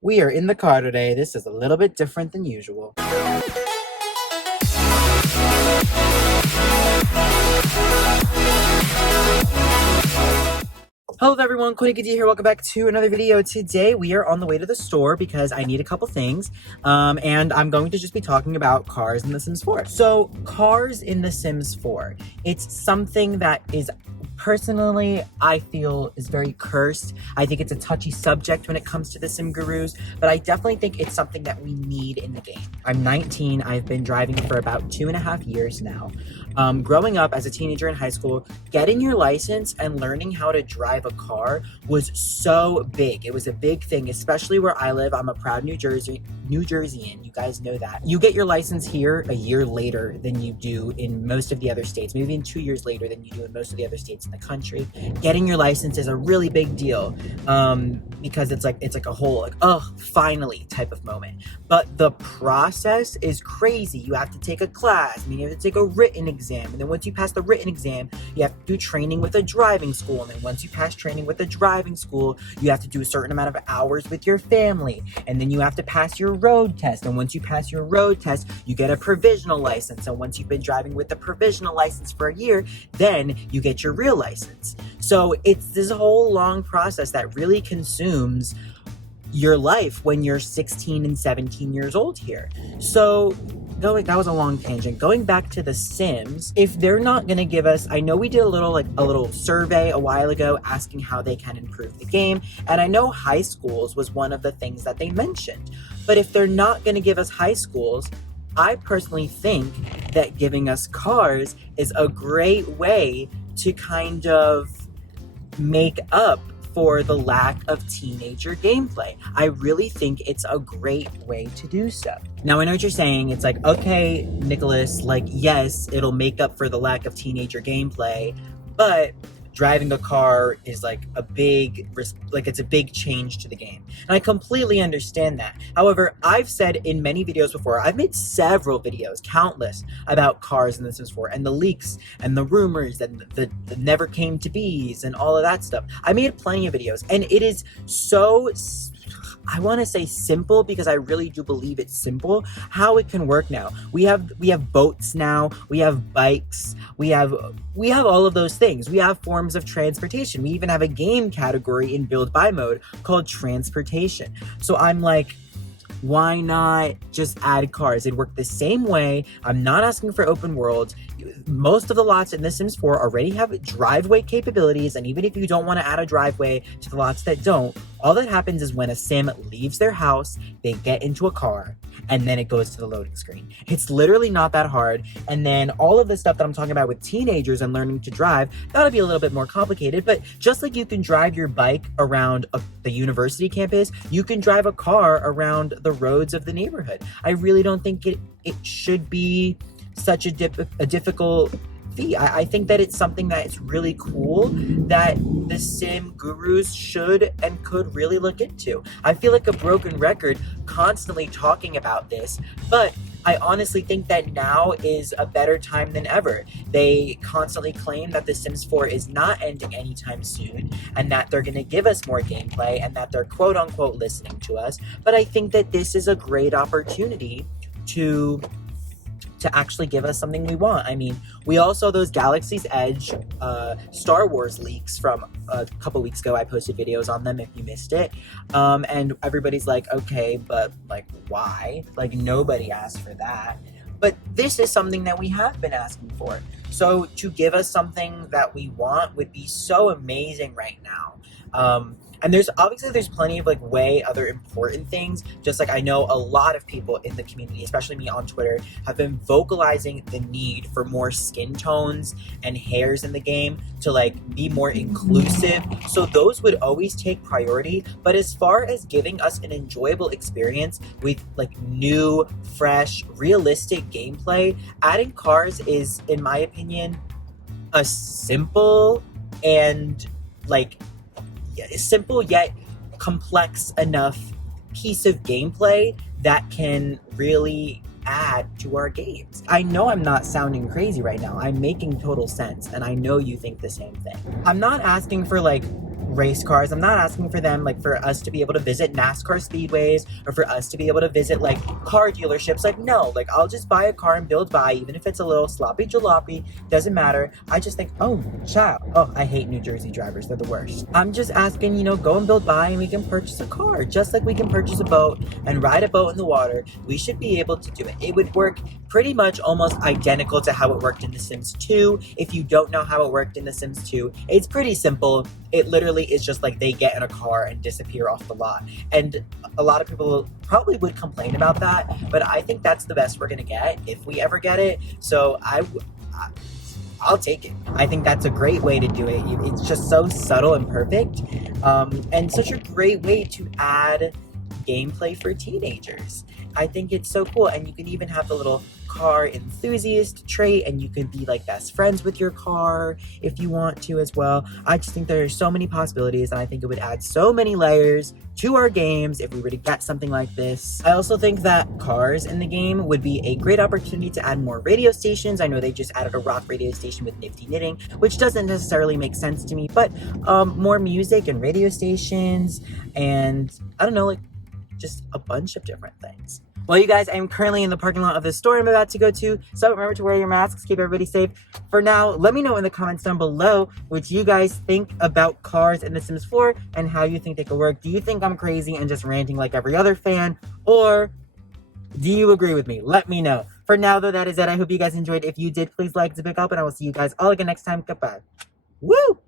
We are in the car today. This is a little bit different than usual. Hello everyone, Coolnickyd here. Welcome back to another video. Today we are on the way to the store because I need a couple things, and I'm going to just be talking about cars in The Sims 4. So, cars in The Sims 4, it's something that is personally, I feel is very cursed. I think it's a touchy subject when it comes to the Sim Gurus, but I definitely think it's something that we need in the game. I'm 19. I've been driving for about 2.5 years now. Growing up as a teenager in high school, getting your license and learning how to drive a car was so big. It was a big thing, especially where I live. I'm a proud New Jerseyan. You guys know that. You get your license here a year later than you do in most of the other states, maybe even 2 years later than you do in most of the other states in the country. Getting your license is a really big deal because it's like a whole finally type of moment. But the process is crazy. You have to take a class, you have to take a written exam, and then once you pass the written exam, you have to do training with a driving school, and then once you pass training with a driving school, you have to do a certain amount of hours with your family, and then you have to pass your road test, and once you pass your road test, you get a provisional license, and once you've been driving with the provisional license for a year, then you get your real license. So it's this whole long process that really consumes your life when you're 16 and 17 years old here. So that was a long tangent. Going back to The Sims, if they're not going to give us, I know we did a little survey a while ago asking how they can improve the game, and I know high schools was one of the things that they mentioned. But if they're not going to give us high schools, I personally think that giving us cars is a great way to kind of make up for the lack of teenager gameplay. I really think it's a great way to do so. Now, I know what you're saying. It's like, okay, Nicholas, yes, it'll make up for the lack of teenager gameplay, but driving a car is it's a big change to the game. And I completely understand that. However, I've said in many videos before, I've made several videos, countless, about cars in The Sims 4 and the leaks and the rumors and the never came to be's and all of that stuff. I made plenty of videos, and it is so, I want to say simple because I really do believe it's simple how it can work now. We have boats now, we have bikes, we have all of those things. We have forms of transportation. We even have a game category in build by mode called transportation. So I'm like, why not just add cars? It'd work the same way. I'm not asking for open worlds. Most of the lots in The Sims 4 already have driveway capabilities, and even if you don't want to add a driveway to the lots that don't, all that happens is when a Sim leaves their house, they get into a car, and then it goes to the loading screen. It's literally not that hard, and then all of the stuff that I'm talking about with teenagers and learning to drive, that'll be a little bit more complicated, but just like you can drive your bike around the university campus, you can drive a car around the roads of the neighborhood. I really don't think it should be such a difficult feat. I think that it's something that is really cool that the Sim Gurus should and could really look into. I feel like a broken record constantly talking about this, but I honestly think that now is a better time than ever. They constantly claim that The Sims 4 is not ending anytime soon, and that they're going to give us more gameplay, and that they're quote-unquote listening to us. But I think that this is a great opportunity to actually give us something we want. I mean, we all saw those Galaxy's Edge Star Wars leaks from a couple weeks ago. I posted videos on them if you missed it. And everybody's like, okay, but why? Nobody asked for that. But this is something that we have been asking for. So to give us something that we want would be so amazing right now. And there's plenty of way other important things. Just I know a lot of people in the community, especially me on Twitter, have been vocalizing the need for more skin tones and hairs in the game to be more inclusive. So those would always take priority. But as far as giving us an enjoyable experience with new, fresh, realistic gameplay, adding cars is, in my opinion, a simple and simple yet complex enough piece of gameplay that can really add to our games. I know I'm not sounding crazy right now. I'm making total sense, and I know you think the same thing. I'm not asking for race cars. I'm not asking for them, like, for us to be able to visit NASCAR speedways or for us to be able to visit, like, car dealerships. Like, no, like, I'll just buy a car and build by, even if it's a little sloppy jalopy, doesn't matter. I just think, oh, child. Oh, I hate New Jersey drivers. They're the worst. I'm just asking, you know, go and build by and we can purchase a car. Just like we can purchase a boat and ride a boat in the water, we should be able to do it. It would work pretty much almost identical to how it worked in The Sims 2. If you don't know how it worked in The Sims 2, it's pretty simple. It literally is just like they get in a car and disappear off the lot. And a lot of people probably would complain about that, but I think that's the best we're gonna get if we ever get it. So I'll take it. I think that's a great way to do it. It's just so subtle and perfect, and such a great way to add gameplay for teenagers. I think it's so cool, and you can even have the little car enthusiast trait, and you can be like best friends with your car if you want to as well. I just think there are so many possibilities, and I think it would add so many layers to our games if we were to get something like this. I also think that cars in the game would be a great opportunity to add more radio stations. I know they just added a rock radio station with Nifty Knitting, which doesn't necessarily make sense to me, but more music and radio stations, and I don't know, like just a bunch of different things. Well, you guys, I'm currently in the parking lot of the store I'm about to go to, so remember to wear your masks, keep everybody safe. For now, let me know in the comments down below what you guys think about cars in The Sims 4 and how you think they could work. Do you think I'm crazy and just ranting like every other fan, or do you agree with me? Let me know. For now, though, that is it. I hope you guys enjoyed. If you did, please like to pick up, and I will see you guys all again next time. Goodbye. Woo!